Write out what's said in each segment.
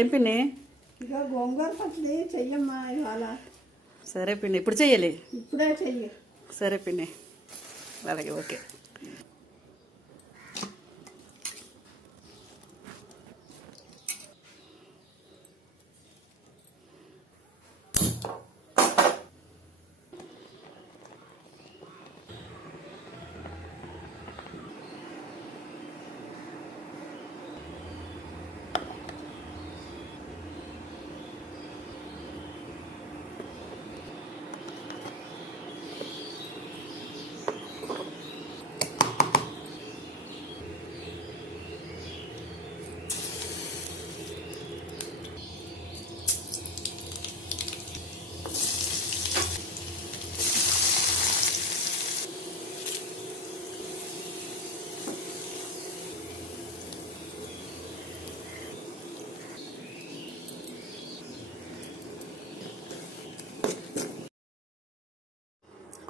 ఏం పిన్ని? ఇక గోంగూర పచ్చడి చెయ్యమ్మా ఇవాళ. సరే పిన్ని, ఇప్పుడు చెయ్యాలి? ఇప్పుడే చెయ్యి. సరే పిన్ని, అలాగే, ఓకే.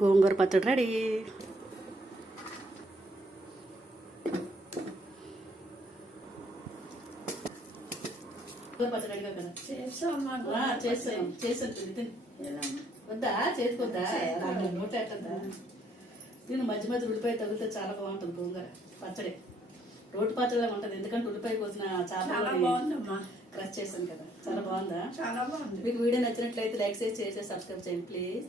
గోంగూర పచ్చడి రెడీ. పచ్చడి అడిగా కదా, చేసాను. వద్దా చేసుకొద్దా? నోట ఎట్టద్దా? నేను మధ్య మధ్య ఉల్లిపాయ తగిలితే చాలా బాగుంటుంది గోంగూర పచ్చడి. రోడ్డు పచ్చడిలా ఉంటుంది, ఎందుకంటే ఉల్లిపాయ కోసిన చాలా క్రష్ చేశాను కదా. చాలా బాగుందా? చాలా బాగుంది. మీకు వీడియో నచ్చినట్లయితే లైక్ చేసి, షేర్ చేసి, సబ్స్క్రైబ్ చేయండి ప్లీజ్.